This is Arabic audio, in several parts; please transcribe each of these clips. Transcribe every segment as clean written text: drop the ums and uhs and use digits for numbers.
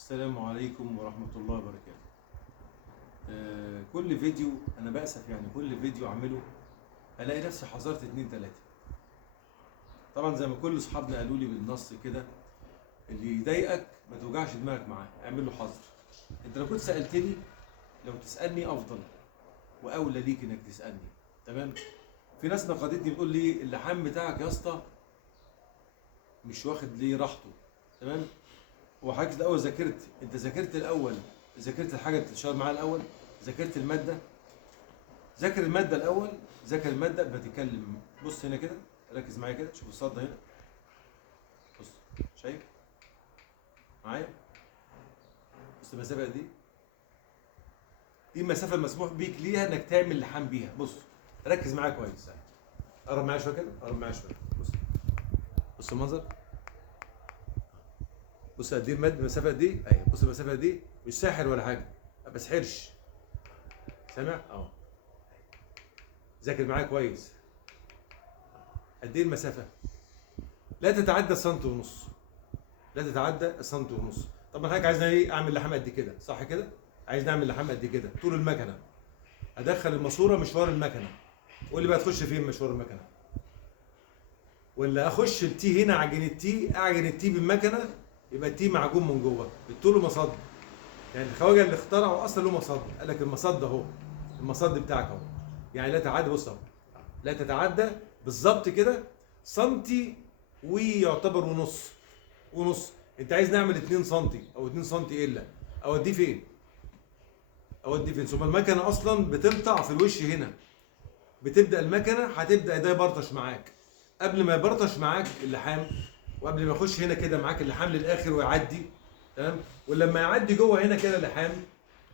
السلام عليكم ورحمة الله وبركاته. كل فيديو أنا بأسف يعني كل فيديو أعمله ألاقي نفسي حذرت اتنين تلاتة. طبعا زي ما كل أصحابنا قالوا لي بالنص كده، اللي يضايقك ما توجعش دماغك معاه، اعمل له حظر. أنت لو كنت سألتني، لو تسألني أفضل وأولى ليك إنك تسألني. تمام؟ في ناس نقدتني بتقول لي اللحام بتاعك يا اسطى مش واخد ليه راحته. تمام؟ وحضرتك الاول ذاكرت الاول، ذاكرت الحاجه اللي بتشتغل معاها الاول، ذاكرت الماده، ذاكر الماده الاول، ذاكر الماده قبل ما تتكلم. بص هنا كده، ركز معايا كده، شوف الصدى هنا. بص، شايف معايا؟ بص المسافه دي، دي المسافه المسموح بيك ليها انك تعمل لحام بيها. بص ركز معايا كويس، قرب معايا شويه كده، قرب معايا شويه. بص، بص المنظر، بص قد ايه المسافه قد ايه اهي. بص المسافه دي مش ساحر ولا حاجه، ما بسحرش. سامع؟ اهو. ذاكر معايا كويس. قد ايه المسافه؟ لا تتعدى سنتي ونص، لا تتعدى سنتي ونص. طبعا حضرتك عايزني ايه؟ اعمل لحام قد كده، صح كده؟ عايزني اعمل لحام قد كده طول المكنه، ادخل الماسوره مشوار المكنه. قول لي بقى تخش فين مشوار المكنه؟ ولا اخش التي هنا، اعجن التي، اعجن التي بالمكنه، يبقى التي معجون من جوه، بالطول ومصد. يعني الخواجه اللي اخترعوا اصلا له مصد، قال لك المصد اهو، المصد بتاعك اهو. يعني لا تتعدى، بص اهو، لا تتعدى بالظبط كده سنتي ويعتبر ونص. ونص. انت عايز نعمل 2 سم او 2 سم الا اوديه فين؟ اوديه فين؟ ثم المكنه اصلا بتقطع في الوش هنا. بتبدا المكنه هتبدا ده يبرطش معاك. قبل ما يبرطش معاك اللحام، وقبل ما يخش هنا كده معاك اللحام للاخر ويعدي، تمام؟ ولما يعدي جوه هنا كده اللحام،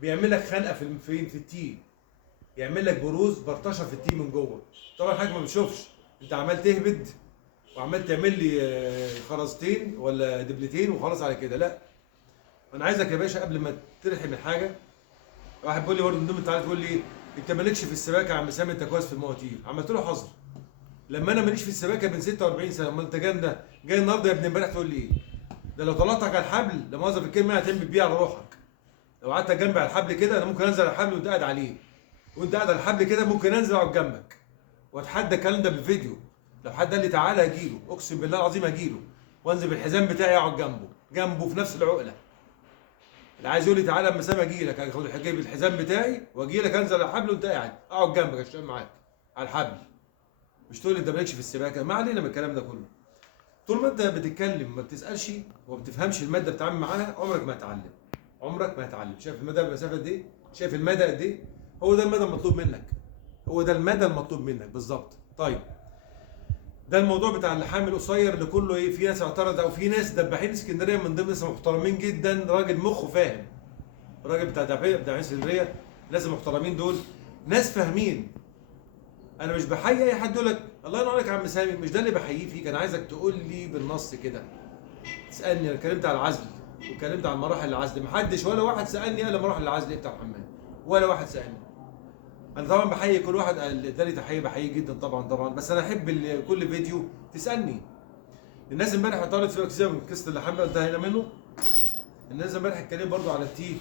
بيعمل لك خنقه في فين؟ في التي. يعمل لك بروز برطشه في التي من جوه. طبعا حضرتك ما بتشوفش، انت عمال تهبد وعمال تعمل لي خرزتين ولا دبلتين وخلاص على كده. لا، انا عايزك يا باشا قبل ما تلحم الحاجه. واحد بيقول لي برضه من ضمن تعالى تقول لي انت مالكش في السباكه يا عم سامي، انت كويس في المواتير. عملت له حظر. لما انا ماليش في السباكه من 46 سنه، امال انت جاي النهارده يا ابن امبارح تقول لي ايه؟ ده لو طلعتك على الحبل، لا مؤاخذه في الكلمه، هتنبت بيه على روحك. لو قعدت جنبي على الحبل كده، انا ممكن انزل على الحبل وانت قاعد عليه. وانت قاعد على الحبل كده ممكن انزل اقعد جنبك واتحدى الكلام ده بالفيديو. لو حد قال لي تعالى هجيله، اقسم بالله العظيم هجيله، وانزل بالحزام بتاعي اقعد جنبه في نفس العقله. اللي عايز يقول لي تعالى اما سامي اجي لك، هاخد اجيب الحزام بتاعي واجي لك، انزل على الحبل وانت قاعد اقعد جنبك اشتغل معاك على الحبل. مش تقول لي انت مالكش في السباكه. ما علينا من الكلام ده كله. طول ما انت بتتكلم ما بتسالش وما بتفهمش الماده بتتعامل معاها، عمرك ما هتتعلم. عمرك ما هتتعلم. شايف المدى المسافه قد ايه؟ شايف المدى قد ايه؟ هو ده المدى المطلوب منك. هو ده المدى المطلوب منك بالظبط. طيب، ده الموضوع بتاع اللحام القصير اللي كله ايه، في ناس اعترض، او في ناس دباحين اسكندريه من ضمن ناس محترمين جدا، راجل مخه فاهم. الراجل بتاع دباحين اسكندريه، الناس المحترمين دول ناس فاهمين. انا مش بحيي اي حد يقول لك الله ينور عليك يا عم سامي، مش ده اللي بحييه فيك. انا عايزك تقول لي بالنص كده، تسالني. انا اتكلمت على العزل واتكلمت عن مراحل العزل، محدش ولا واحد سالني قال مراحل العزل ايه بتاع الحمام، ولا واحد سالني. انا طبعا بحيي كل واحد اداني تحيه، بحييه جدا طبعا طبعا، بس انا احب كل فيديو تسالني. الناس امبارح اعترضت في كتير من قصه اللحام اللي انتهينا منه. الناس امبارح اتكلموا برضو على التي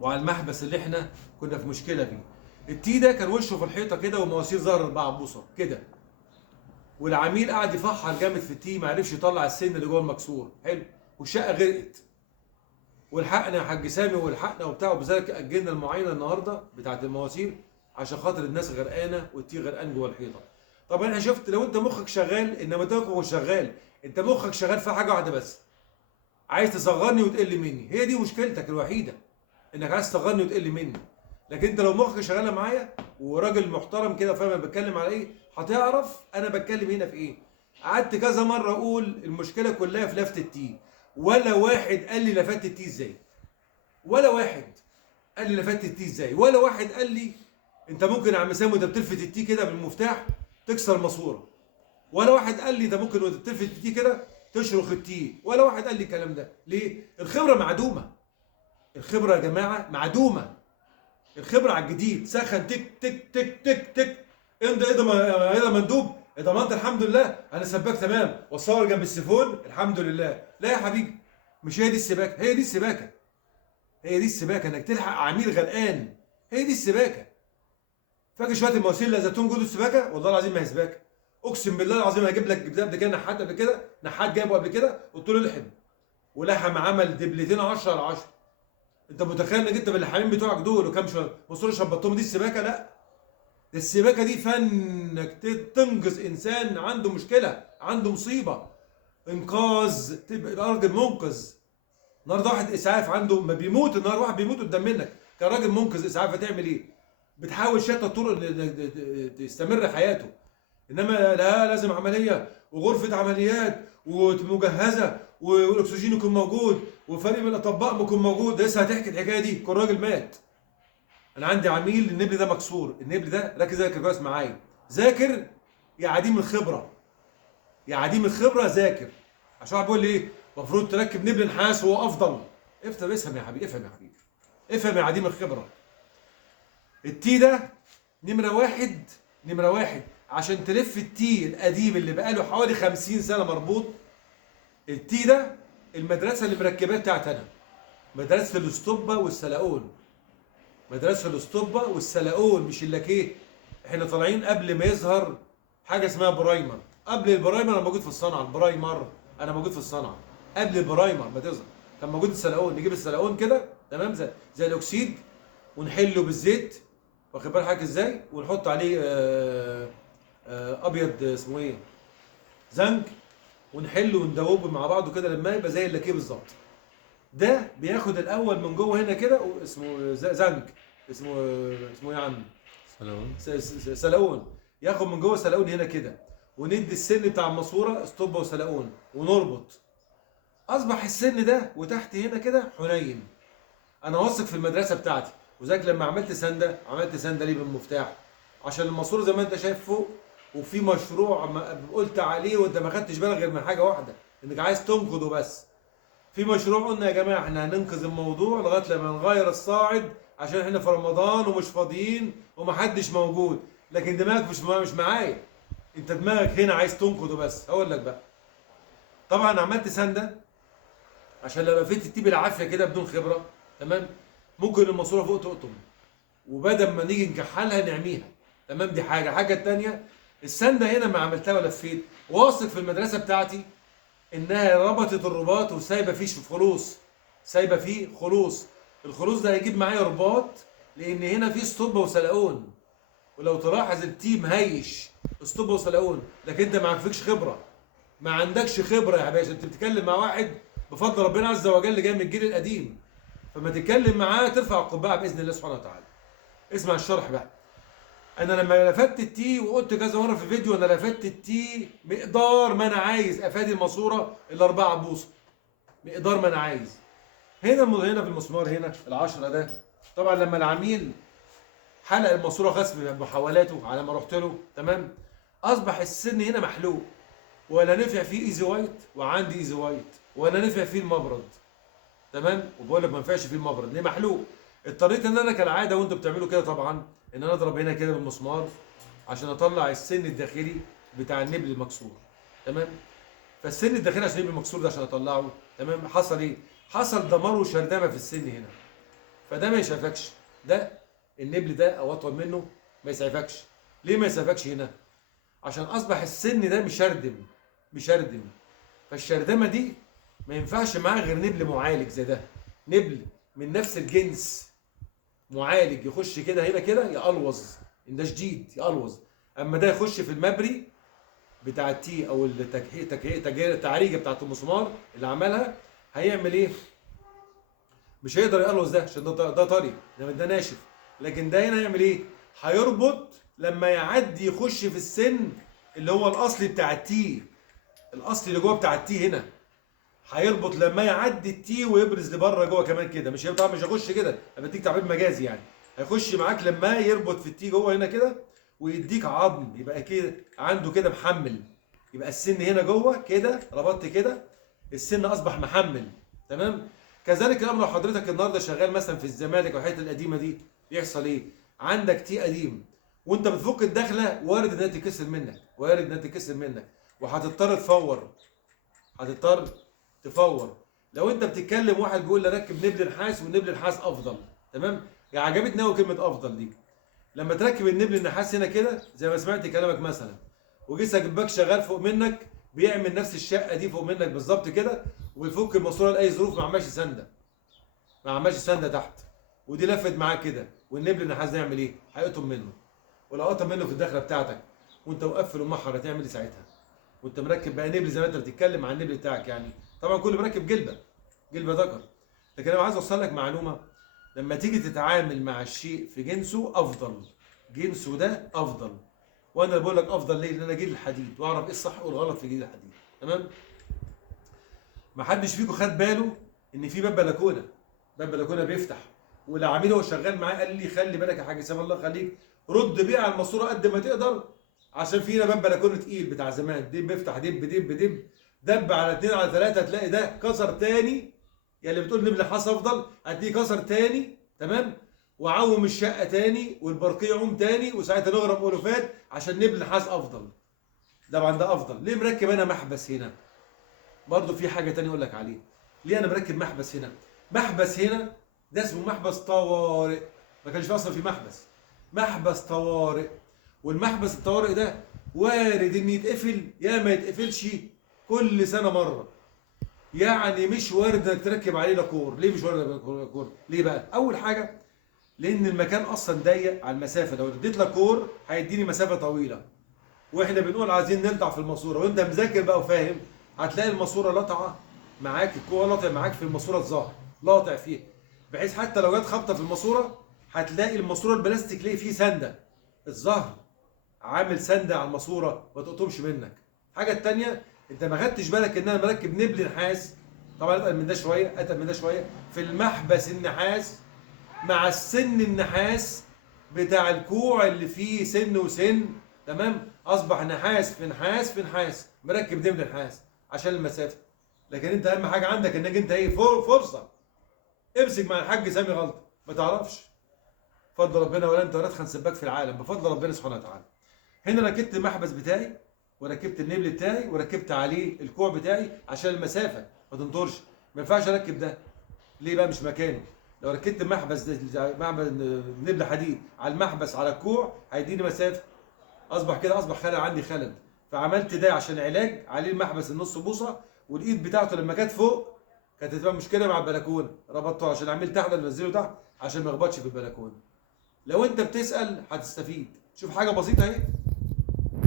وعلى المحبس اللي احنا كنا في مشكله فيه. التي ده كان وشه في الحيطه كده ومواسير ظهر 4 بوصه كده، والعميل قعد يفحر جامد في التي، ما عرفش يطلع السن اللي جوه المكسور. حلو. والشقه غرقت. والحقنا يا حاج سامي والحقنا وبتاع، وبذلك اجلنا المعاينه النهارده بتاعت المواسير عشان خاطر الناس غرقانه والتي غرقان جوه الحيطه. طب انا شفت لو انت مخك شغال، انما انت مخك مش شغال، انت مخك شغال في حاجه واحده بس، عايز تصغرني وتقل مني. هي دي مشكلتك الوحيده، انك عايز تصغرني وتقل مني. لكن انت لو مخك شغاله معايا وراجل محترم كده فاهم انا بتكلم على ايه، هتعرف انا بتكلم هنا في ايه. قعدت كذا مره اقول المشكله كلها في لفه التي، ولا واحد قال لي لفت التي ازاي. ولا واحد قال لي لفت التي ازاي. ولا واحد قال لي انت ممكن يا عم سامي وانت بتلفت التي كده بالمفتاح تكسر ماسوره. ولا واحد قال لي ده ممكن وانت بتلفت التي كده تشرخ التي. ولا واحد قال لي الكلام ده. ليه؟ الخبره معدومه. الخبره يا جماعه معدومه. الخبره على الجديد سخن تك تك تك تك تك. امضي ايه ده مندوب؟ ضمنت الحمد لله انا سباك تمام، واصور جنب السيفون الحمد لله. لا يا حبيبي، مش هي دي السباكه؟ هي دي السباكه، هي دي السباكه، انك تلحق عميل غرقان، هي دي السباكه. فاكر شويه المواسير اللي لزقتهم جوه السباكه؟ والله العظيم ما هي سباكه، اقسم بالله العظيم هجيب لك ده قبل كده، نحات قبل كده، نحات جايبه قبل كده، قلت له الحم، ولحم عمل دبلتين 10 على 10. انت متخيل انك انت باللحامين بتوعك دول وكام ماسوره شبطتهم؟ دي السباكه؟ لا، ده السباكه دي فن، انك تنقذ انسان عنده مشكله، عنده مصيبه، انقاذ، تبقى راجل منقذ. النهارده واحد اسعاف عنده ما بيموت، النهارده واحد بيموت قدام منك كراجل منقذ اسعاف، هتعمل ايه؟ بتحاول شتى الطرق تستمر حياته. انما لا، لازم عمليه وغرفه عمليات ومجهزه والاكسجين يكون موجود وفريق من الاطباء يكون موجود. لسه هتحكي الحكايه دي، كل راجل مات. انا عندي عميل النبل ده مكسور، النبل ده ركز ذاكر كويس معايا، ذاكر يا عديم الخبره، يا عديم الخبره ذاكر. عشان واحد بيقول لي ايه المفروض تركب نبل نحاس هو افضل. افهم يا حبيبي، افهم يا حبيبي، افهم يا عديم الخبره. التي ده نمره واحد، نمره واحد عشان تلف التي القديم اللي بقاله حوالي 50 سنه مربوط. التي ده المدرسه اللي مركباه بتاعت انا، مدرسه الاسطوبه والسلاقون، مدرسه الاسطوبه والسلاقون مش اللاكيه. احنا طالعين قبل ما يظهر حاجه اسمها برايمر، قبل البرايمر انا موجود في الصنعه، البرايمر انا موجود في الصنعه قبل البرايمر ما تظهر، كان موجود السلاقون. نجيب السلاقون كده تمام زي الاكسيد، ونحله بالزيت، واخد بالك حضرتك ازاي، ونحط عليه ابيض اسمه ايه، زنك، ونحله وندوبه مع بعضه كده لما يبقى زي اللاكيه بالظبط. ده بياخد الاول من جوه هنا كده، اسمه زنك، اسمه ايه يا عم؟ سلام. سلاقون. ياخد من جوه سلاقون هنا كده، وندي السن بتاع الماسوره اسطوبه وسلاقون ونربط. اصبح السن ده وتحت هنا كده حنين. انا واثق في المدرسه بتاعتي، وذاك لما عملت سنده، عملت سنده ليه بالمفتاح؟ عشان الماسوره زي ما انت شايف فوق، وفي مشروع قلت عليه وانت ما خدتش بالك غير من حاجه واحده، انك عايز تنقذه بس. في مشروع قلنا يا جماعه احنا هننقذ الموضوع لغايه لما نغير الصاعد، عشان احنا في رمضان ومش فاضيين ومحدش موجود، لكن دماغك مش معايا، انت دماغك هنا عايز تنقذه بس. هقول لك بقى، طبعا عملت سنده عشان لو لفيت التيب بالعافيه كده بدون خبره، تمام، ممكن الماسوره فوق تقطم، وبدل ما نيجي نكحلها نعميها، تمام. دي الحاجه الثانيه، السنده هنا ما عملتها ولفيت، واثق في المدرسه بتاعتي انها ربطت الرباط وسايبه فيه خلوص، سايبه فيه خلوص. الخلوص ده هيجيب معايا رباط، لان هنا في اسطوبه وسلاقون، ولو تلاحظ التيم هيش اسطوبه وسلاقون، لكن انت ما عندكش خبره، ما عندكش خبره يا باشا. انت بتتكلم مع واحد بفضل ربنا عز وجل جاي من الجيل القديم، فما تتكلم معاه ترفع القبعه باذن الله سبحانه وتعالى. اسمع الشرح بقى. انا لما لفت التي وقلت كذا مره في فيديو، انا لفت التي مقدار ما انا عايز افادي الماسوره ال4 بوصه، مقدار ما انا عايز. هنا في المسمار هنا ال10 ده، طبعا لما العميل حلق الماسوره خاص بمحاولاته على ما رحت له، تمام، اصبح السن هنا محلوق، ولا نفع فيه ايزي وايت، وعندي ايزي وايت، ولا نفع فيه المبرد، تمام. وبقول لك ما ينفعش فيه المبرد ليه؟ محلوق. اضطريت ان انا كالعاده وانتوا بتعملوا كده طبعا، ان انا اضرب هنا كده بالمسمار عشان اطلع السن الداخلي بتاع النبل المكسور، تمام. فالسن الداخلي عشان النبل المكسور ده عشان اطلعه، تمام، حصل ايه؟ حصل دمار وشردمه في السن هنا، فده ما يسعفكش. ده النبل ده او اطول منه ما يسعفكش. ليه ما يسعفكش هنا؟ عشان اصبح السن ده مشردم، فالشردمه دي ما ينفعش معاه غير نبل معالج زي ده، نبل من نفس الجنس معالج، يخش كده هنا كده يقلوظ، ان ده شديد يقلوظ. اما ده يخش في المبري بتاع التي او التعريجه بتاعت المسمار اللي عملها، هيعمل ايه؟ مش هيقدر يقلوظ ده عشان ده طري، انما ده ناشف. لكن ده هنا هيعمل ايه؟ هيربط لما يعدي يخش في السن اللي هو الاصلي بتاع التي، الاصلي اللي جوه بتاع التي هنا، هيربط لما يعدي التي ويبرز لبره جوه كمان كده. مش طبعا مش هيخش كده، انا بديك تعبير مجازي يعني، هيخش معاك لما يربط في التي جوه هنا كده ويديك عظم، يبقى كده عنده كده محمل، يبقى السن هنا جوه كده ربطت كده، السن اصبح محمل، تمام. كذلك الامر لو حضرتك النهارده شغال مثلا في الزمالك او الحته القديمه دي، يحصل ايه؟ عندك تي قديم وانت بتفك الدخله، وارد انها تتكسر منك، وارد انها تتكسر منك، وهتضطر تفور، هتضطر تفور. لو انت بتتكلم واحد بيقول لي ركب نبل نحاس والنبل نحاس افضل، تمام؟ يعني عجبتني قوي كلمه افضل دي. لما تركب النبل النحاس هنا كده زي ما سمعت كلامك مثلا، وجيسك الباك شغال فوق منك بيعمل نفس الشقه دي فوق منك بالظبط كده، ويفك الماسوره لاي ظروف، ما عملش سنده، ما عملش سنده تحت، ودي لفت معاه كده، والنبل النحاس ده يعمل ايه؟ هيقطم منه. ولو قطم منه في الدخله بتاعتك وانت مقفل ومحر هتعمل ايه ساعتها؟ وانت مركب بقى نبل زي ما انت بتتكلم عن النبل بتاعك، يعني طبعا كل مركب جلبه ذكر. لكن انا عايز اوصل لك معلومه، لما تيجي تتعامل مع الشيء في جنسه افضل، جنسه ده افضل. وانا بقول لك افضل ليه؟ لان انا جيل الحديد واعرف ايه الصح والغلط في جيل الحديد، تمام؟ ما حدش فيكم خد باله ان في باب بلكونه، باب بلكونه بيفتح، والعميل هو شغال معاه قال لي خلي بالك يا حاج سام الله يخليك رد بيه على الماسوره قد ما تقدر، عشان فينا باب بلكونه تقيل بتاع زمان، دب بيفتح دب دب دب، دب على 2 على 3 تلاقي ده كسر تاني. يا اللي بتقول نبل حصى افضل هتلاقيه كسر تاني، تمام؟ وعوم الشقه تاني والبرقيه يعوم تاني، وساعتها نغرم الوفات عشان نبل نحاس افضل. طبعا ده افضل. ليه مركب انا محبس هنا؟ برضه في حاجه تانية اقول لك عليه. ليه انا مركب محبس هنا؟ محبس هنا ده اسمه محبس طوارئ، ما كانش اصلا في محبس، محبس طوارئ. والمحبس الطوارئ ده وارد ان يتقفل يا ما يتقفلش كل سنه مره. يعني مش وارد انك تركب عليه لاكور. ليه مش وارد لاكور؟ ليه بقى؟ اول حاجه لان المكان اصلا ضيق على المسافه، لو اديت لاكور هيديني مسافه طويله، واحنا بنقول عايزين نلطع في الماسوره، وانت مذاكر بقى وفاهم هتلاقي الماسوره لطعه معاك، الكوع لطع معاك في الماسوره الظهر، لاطع فيها، بحيث حتى لو جت خبطه في الماسوره هتلاقي الماسوره البلاستيك ليه فيه سنده، الظهر عامل سنده على الماسوره ما تقطمش منك. الحاجه الثانيه انت ما خدتش بالك ان انا مركب نبل نحاس، طبعا اتقل من ده شويه، اتقل من ده شويه في المحبس النحاس مع السن النحاس بتاع الكوع اللي فيه سن وسن، تمام؟ اصبح نحاس في نحاس في نحاس، مركب نبل نحاس عشان المسافه. لكن انت اهم حاجه عندك انك انت ايه؟ فرصه امسك مع الحاج سامي غلطه، ما تعرفش بفضل ربنا ولا انت ولا اتخن سباك في العالم، بفضل ربنا سبحانه وتعالى. هنا ركبت المحبس بتاعي وركبت النبل بتاعي وركبت عليه الكوع بتاعي عشان المسافه ما تنطرش. ما ينفعش اركب ده، ليه بقى؟ مش مكانه. لو ركبت محبس محبس نبل حديد على المحبس على الكوع هيديني مسافه، اصبح كده اصبح خلل عندي خلل. فعملت ده عشان علاج عليه المحبس النص بوصه، والايد بتاعته لما كانت فوق كانت هتبقى مشكله مع البلكونه، ربطته عشان اعمل تحت انزله تحت عشان ما يخبطش في البلكونه. لو انت بتسال هتستفيد. شوف حاجه بسيطه اهي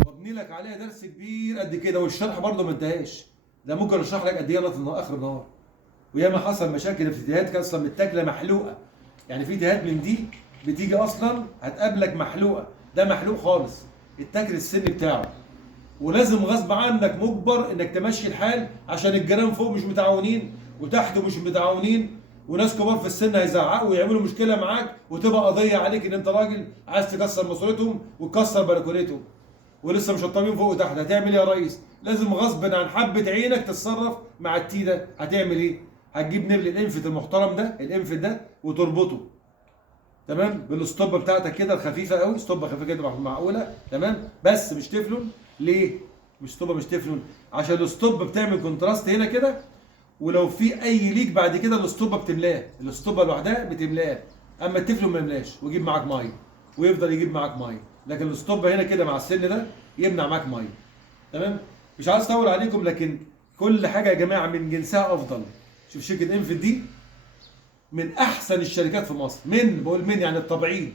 وابني لك عليها درس كبير قد كده، والشرح برضه ما انتهاش، ده ممكن اشرح لك قد ايه لغايه اخر النهار. وياما حصل مشاكل في تيهات كانت اصلا متاكله محلوقه، يعني في تيهات من دي بتيجي اصلا هتقابلك محلوقه، ده محلوق خالص اتاكل السن بتاعه، ولازم غصب عنك مجبر انك تمشي الحال عشان الجيران فوق مش متعاونين وتحته مش متعاونين، وناس كبار في السن هيزعقوا ويعملوا مشكله معاك وتبقى قضيه عليك ان انت راجل عايز تكسر ماسورتهم وتكسر بلكونتهم، ولسه مش هطمين فوق وتحت. هتعمل ايه يا ريس؟ لازم غصب عن حبه عينك تتصرف مع التي ده. هتعمل ايه؟ هتجيب نبل الانفت المحترم ده، الانفت ده، وتربطه تمام بالاسطوبه بتاعتك كده الخفيفه قوي، اسطوبه خفيفه كده معقوله، تمام؟ بس مش تفلون. ليه مش اسطوبه مش تفلون؟ عشان الاسطوبه بتعمل كونتراست هنا كده، ولو في اي ليك بعد كده الاسطوبه بتملاه، الاسطوبه لوحدها بتملاه، اما التفلون ما يملاش ويجيب معاك ميه، ويفضل يجيب معاك ميه. لكن الاسطوبه هنا كده مع السن ده يمنع معاك ميه، تمام؟ مش عايز اطول عليكم، لكن كل حاجه يا جماعه من جنسها افضل. شوف شركه انفت دي من احسن الشركات في مصر، بقول من يعني التبعيض،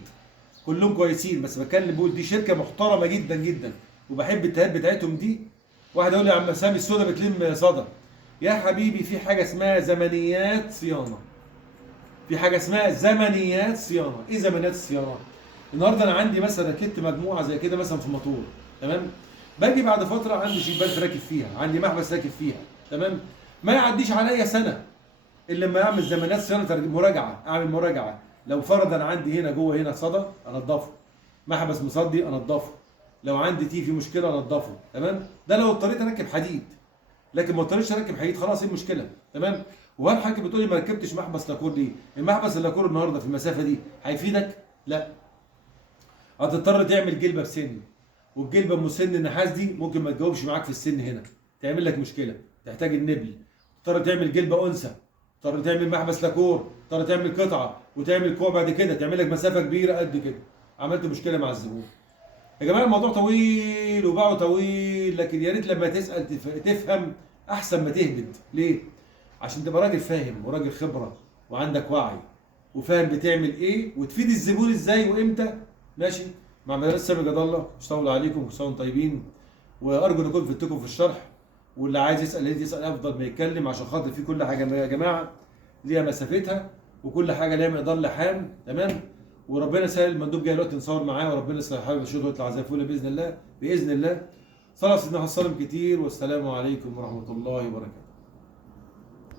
كلهم كويسين، بس بتكلم بقول دي شركه محترمه جدا جدا، وبحب التهاب بتاعتهم دي. واحد يقول لي يا عم سامي السودا بتلم صدى. يا حبيبي في حاجه اسمها زمنيات صيانه، في حاجه اسمها زمنيات صيانه. ايه زمنيات الصيانه؟ النهارده انا عندي مثلا ركبت مجموعه زي كده مثلا في موتور، تمام؟ باجي بعد فتره عندي شيبات راكب فيها، عندي محبس راكب فيها، تمام؟ ما يعديش عليا سنه الا لما اعمل زمنيات صيانه، مراجعه، اعمل مراجعه. لو فرضا عندي هنا جوه هنا صدى انضفه، محبس مصدي انضفه، لو عندي تي في مشكله انضفه، تمام؟ ده لو اضطريت اركب حديد، لكن ما اضطريتش اركب حديد خلاص ايه المشكله، تمام؟ وهل حضرتك بتقول لي ما ركبتش محبس لاكور ليه؟ المحبس اللاكور النهارده في المسافه دي هيفيدك؟ لا. هتضطر تعمل جلبه بسن، والجلبه ام سن النحاس دي ممكن ما تجاوبش معاك في السن هنا، تعمل لك مشكله، تحتاج النبل. تضطر تعمل جلبه انثى تضطر تعمل محبس لاكور، تضطر تعمل قطعه وتعمل كوع بعد كده، تعمل لك مسافه كبيره قد كده، عملت مشكله مع الزبون. يا جماعه الموضوع طويل وباعه طويل، لكن يا ريت لما تسال تفهم احسن ما تهبد. ليه؟ عشان تبقى راجل فاهم وراجل خبره وعندك وعي وفاهم بتعمل ايه وتفيد الزبون ازاي وامتى. ماشي؟ مع مدرسه سامي جد الله، مش طول عليكم، كل سنه وانتم طيبين، وارجو ان اكون فدتكم في الشرح. واللي عايز يسال يسال افضل ما يتكلم، عشان خاطر في كل حاجه يا جماعه ليها مسافتها، وكل حاجه ليها مقدار لحام. تمام؟ وربنا يسهل، المندوب جاي دلوقتي نصور معاه، وربنا يسهل حاجه الشغل يطلع زي الفل باذن الله باذن الله. صلاه سيدنا الصالم كتير، والسلام عليكم ورحمه الله وبركاته.